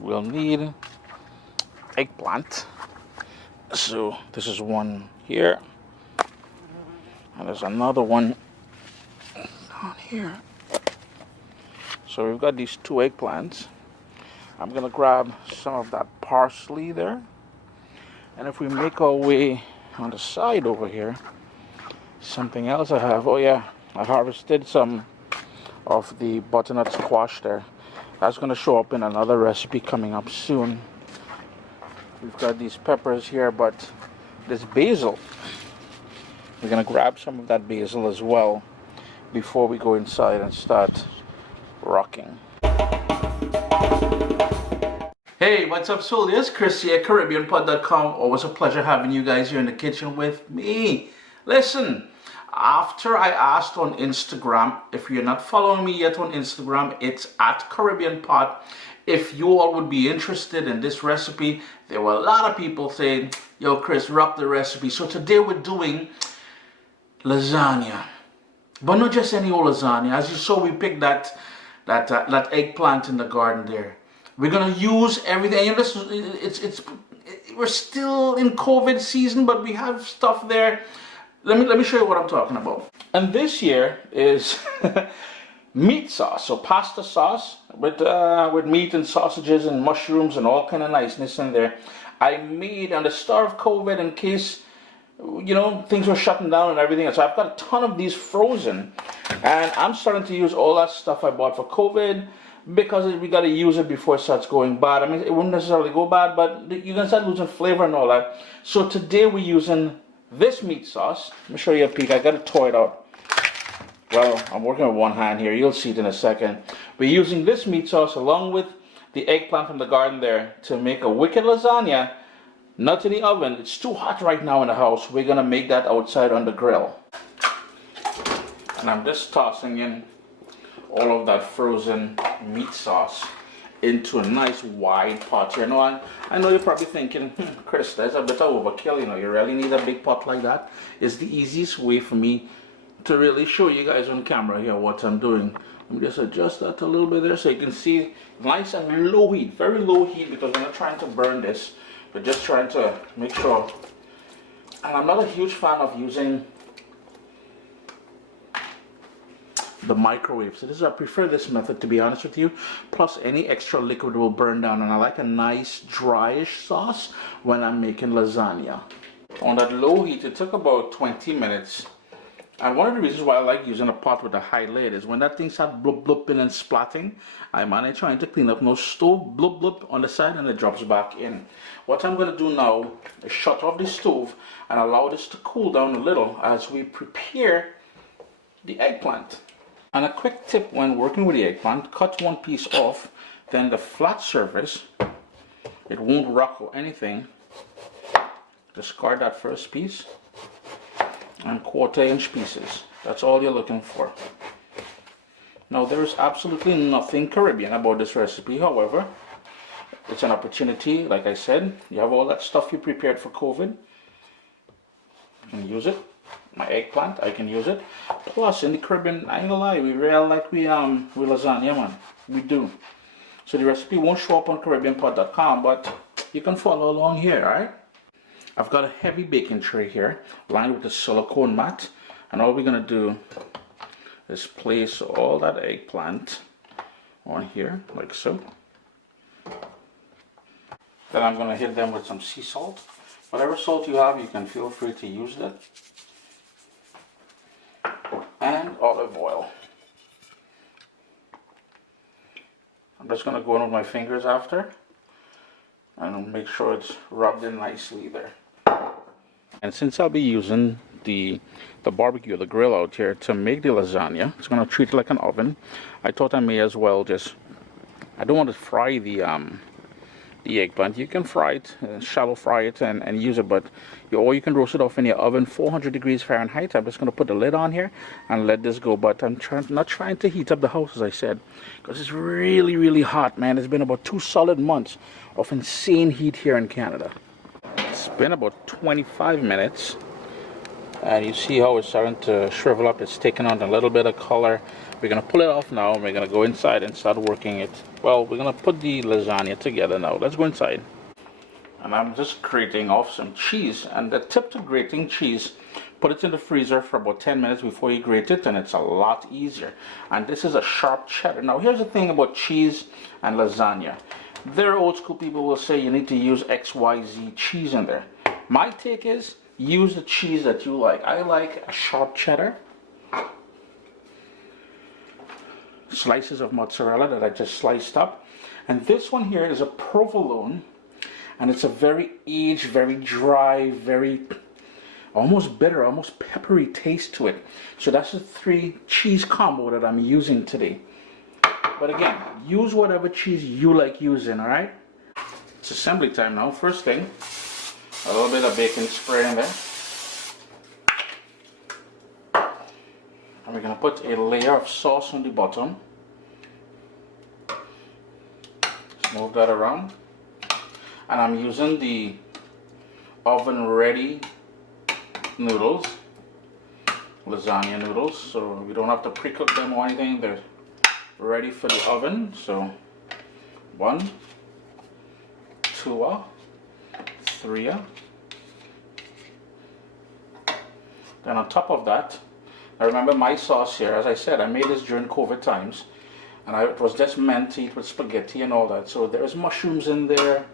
we'll need eggplant. So this is one here, and there's another one down here. So we've got these 2 eggplants. I'm gonna grab some of that parsley there, and if we make our way on the side over here, something else I have, oh yeah, I harvested some of the butternut squash there. That's going to show up in another recipe coming up soon. We've got these peppers here, but this basil, we're going to grab some of that basil as well before we go inside and start rocking. Hey, what's up, soldiers? Chris here, CaribbeanPot.com. Always a pleasure having you guys here in the kitchen with me. Listen, after I asked on Instagram, if you're not following me yet on Instagram, it's at CaribbeanPot. If you all would be interested in this recipe, there were a lot of people saying, yo, Chris, rock the recipe. So today we're doing lasagna. But not just any old lasagna. As you saw, we picked that eggplant in the garden there. We're gonna use everything. You know, we're still in COVID season, but we have stuff there. Let me show you what I'm talking about. And this here is meat sauce, so pasta sauce with meat and sausages and mushrooms and all kind of niceness in there. I made on the start of COVID in case, you know, things were shutting down and everything. So I've got a ton of these frozen, and I'm starting to use all that stuff I bought for COVID because we got to use it before it starts going bad. I mean, it wouldn't necessarily go bad, but you're gonna start losing flavor and all that. So today we're using this meat sauce. Let me show you a peek. I got to toy it out. Well, I'm working with one hand here. You'll see it in a second. We're using this meat sauce along with the eggplant from the garden there to make a wicked lasagna. Not in the oven. It's too hot right now in the house. We're going to make that outside on the grill. And I'm just tossing in all of that frozen meat sauce into a nice wide pot here. Now, I know you're probably thinking, Chris, that's a bit of overkill, you know, you really need a big pot like that. It's the easiest way for me to really show you guys on camera here what I'm doing. Let me just adjust that a little bit there so you can see nice and low heat, very low heat, because we're not trying to burn this, but just trying to make sure. And I'm not a huge fan of using the microwave, so I prefer this method, to be honest with you. Plus any extra liquid will burn down, and I like a nice dryish sauce when I'm making lasagna. On that low heat, it took about 20 minutes. And one of the reasons why I like using a pot with a high lid is when that thing starts blub blubbing and splatting, I'm only trying to clean up no stove, blub blub on the side, and it drops back in. What I'm going to do now is shut off the stove and allow this to cool down a little as we prepare the eggplant. And a quick tip when working with the eggplant, cut one piece off, then the flat surface, it won't rock or anything. Discard that first piece, and 1/4 inch pieces. That's all you're looking for. Now there is absolutely nothing Caribbean about this recipe. However, it's an opportunity. Like I said, you have all that stuff you prepared for COVID. You can use it. My eggplant, I can use it. Plus in the Caribbean, I ain't gonna lie, we really like we lasagna, man. We do. So the recipe won't show up on CaribbeanPot.com, but you can follow along here, alright? I've got a heavy baking tray here, lined with a silicone mat, and all we're gonna do is place all that eggplant on here, like so. Then I'm gonna hit them with some sea salt. Whatever salt you have, you can feel free to use that. And olive oil. I'm just gonna go in with my fingers after and make sure it's rubbed in nicely there. And since I'll be using the barbecue, the grill out here to make the lasagna, it's gonna treat it like an oven. I thought I may as well just, I don't want to fry the eggplant. You can fry it, shallow fry it and use it, but or you can roast it off in your oven, 400 degrees Fahrenheit. I'm just going to put the lid on here and let this go, but I'm not trying to heat up the house, as I said, because it's really, really hot, man. It's been about 2 solid months of insane heat here in Canada. It's been about 25 minutes, and you see how it's starting to shrivel up. It's taking on a little bit of color. We're gonna pull it off now and we're gonna go inside and start working it. Well, we're gonna put the lasagna together now. Let's go inside. And I'm just grating off some cheese. And the tip to grating cheese, put it in the freezer for about 10 minutes before you grate it, and it's a lot easier. And this is a sharp cheddar. Now here's the thing about cheese and lasagna. There old school people will say you need to use XYZ cheese in there. My take is use the cheese that you like. I like a sharp cheddar. Slices of mozzarella that I just sliced up. And this one here is a provolone. And it's a very aged, very dry, very almost bitter, almost peppery taste to it. So that's the 3 cheese combo that I'm using today. But again, use whatever cheese you like using, alright? It's assembly time now. First thing, a little bit of baking spray in there. And we're going to put a layer of sauce on the bottom. Just move that around. And I'm using the oven ready noodles, lasagna noodles, so we don't have to pre-cook them or anything. They're ready for the oven. So 1, 2, 3. Then on top of that, I remember my sauce here, as I said, I made this during COVID times, and it was just meant to eat with spaghetti and all that. So there's mushrooms in there,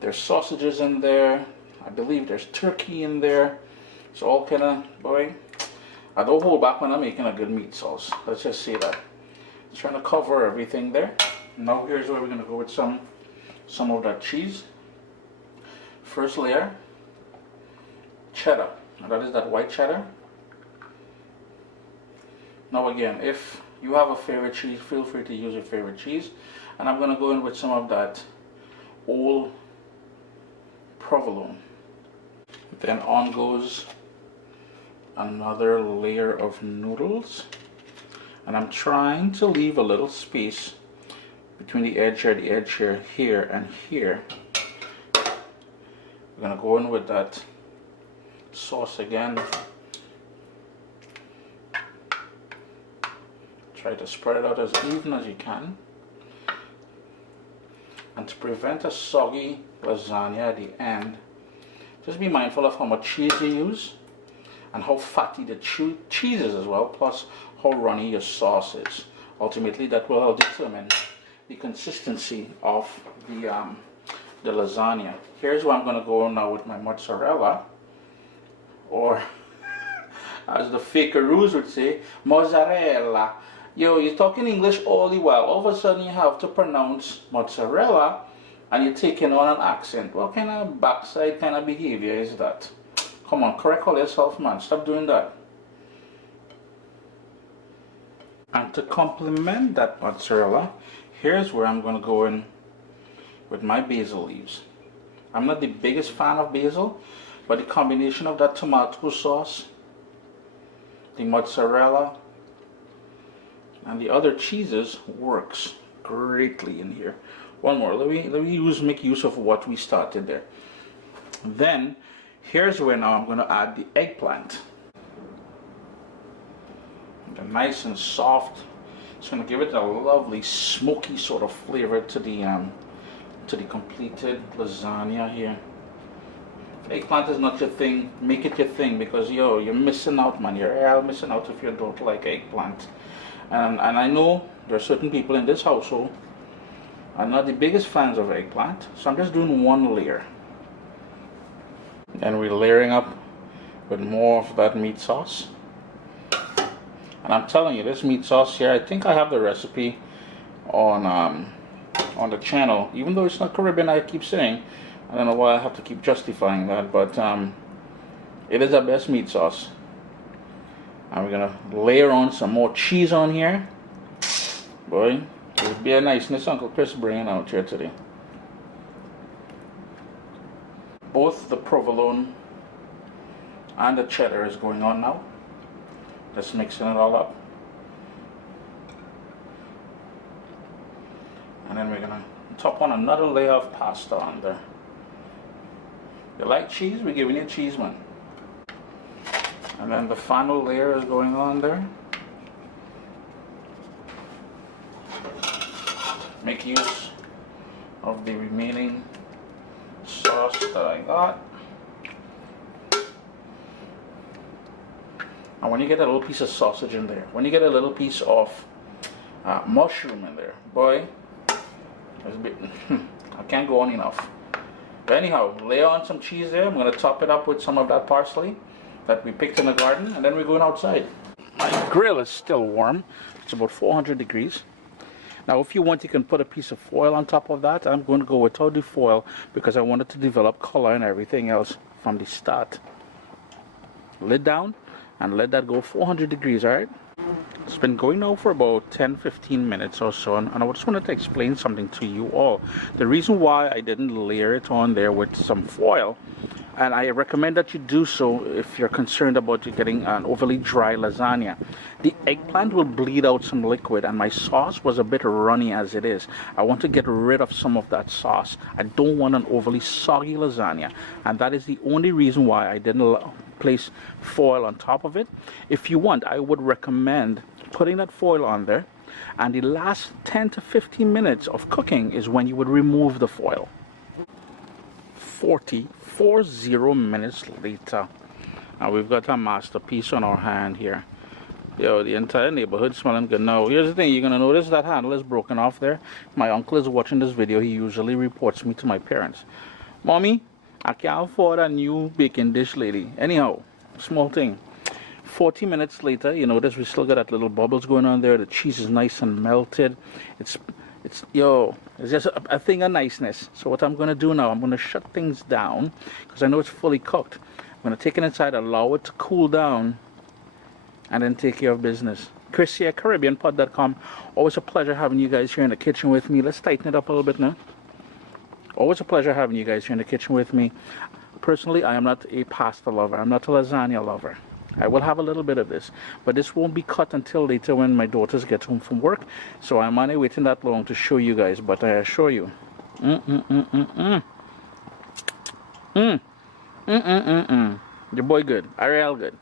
there's sausages in there, I believe there's turkey in there. It's all kind of, boy, I don't hold back when I'm making a good meat sauce. Let's just say that. It's trying to cover everything there. Now here's where we're going to go with some of that cheese. First layer, cheddar. And that is that white cheddar. Now again, if you have a favorite cheese, feel free to use your favorite cheese. And I'm going to go in with some of that old provolone. Then on goes another layer of noodles. And I'm trying to leave a little space between the edge here, here, and here. We're going to go in with that sauce again. Try to spread it out as even as you can. And to prevent a soggy lasagna at the end, just be mindful of how much cheese you use and how fatty the cheese is as well, plus how runny your sauce is. Ultimately, that will determine the consistency of the lasagna. Here's where I'm going to go now with my mozzarella, or as the fakeroos would say, mozzarella. Yo, you're talking English all the while. All of a sudden you have to pronounce mozzarella and you're taking on an accent. What kind of backside kind of behavior is that? Come on, correct all yourself, man. Stop doing that. And to complement that mozzarella, here's where I'm going to go in with my basil leaves. I'm not the biggest fan of basil, but the combination of that tomato sauce, the mozzarella, and the other cheeses works greatly in here. One more. Let me make use of what we started there. Then here's where now I'm going to add the eggplant. They're nice and soft. It's going to give it a lovely smoky sort of flavor to the completed lasagna here. If eggplant is not your thing, make it your thing, because yo, you're missing out, man. You're missing out if you don't like eggplant. And I know there are certain people in this household are not the biggest fans of eggplant, so I'm just doing one layer. Then we're layering up with more of that meat sauce. And I'm telling you, this meat sauce here, I think I have the recipe on the channel. Even though it's not Caribbean, I keep saying, I don't know why I have to keep justifying that, but it is the best meat sauce. And we're gonna layer on some more cheese on here. Boy, it would be a niceness Uncle Chris bringing out here today. Both the provolone and the cheddar is going on now. Just mixing it all up. And then we're gonna top on another layer of pasta on there. You like cheese? We're giving you cheese, man. And then the final layer is going on there. make use of the remaining sauce that I got. And when you get a little piece of sausage in there, when you get a little piece of mushroom in there, boy, it's a bit, I can't go on enough. But anyhow, lay on some cheese there. I'm going to top it up with some of that parsley that we picked in the garden, and then we're going outside. My grill is still warm. It's about 400 degrees. Now, if you want, you can put a piece of foil on top of that. I'm going to go without the foil because I wanted to develop color and everything else from the start. Lid down and let that go 400 degrees, all right? It's been going now for about 10-15 minutes or so, and I just wanted to explain something to you all. The reason why I didn't layer it on there with some foil, and I recommend that you do so if you're concerned about you getting an overly dry lasagna. The eggplant will bleed out some liquid, and my sauce was a bit runny as it is. I want to get rid of some of that sauce. I don't want an overly soggy lasagna, and that is the only reason why I didn't place foil on top of it. If you want, I would recommend putting that foil on there, and the last 10 to 15 minutes of cooking is when you would remove the foil. 40 minutes later, and we've got a masterpiece on our hand here. Yo, the entire neighborhood smelling good. Now, here's the thing, you're gonna notice that handle is broken off there. My uncle is watching this video. He usually reports me to my parents. Mommy, I can't afford a new baking dish, lady. Anyhow, small thing. 40 minutes later, you notice we still got that little bubbles going on there. The cheese is nice and melted. It's just a thing of niceness. So what I'm going to do now, I'm going to shut things down because I know it's fully cooked. I'm going to take it inside, allow it to cool down, and then take care of business. Chris here, CaribbeanPot.com. Always a pleasure having you guys here in the kitchen with me. Let's tighten it up a little bit now. Always a pleasure having you guys here in the kitchen with me. Personally, I am not a pasta lover. I'm not a lasagna lover. I will have a little bit of this, but this won't be cut until later when my daughters get home from work. So I'm only waiting that long to show you guys, but I assure you, your boy good, Ariel good.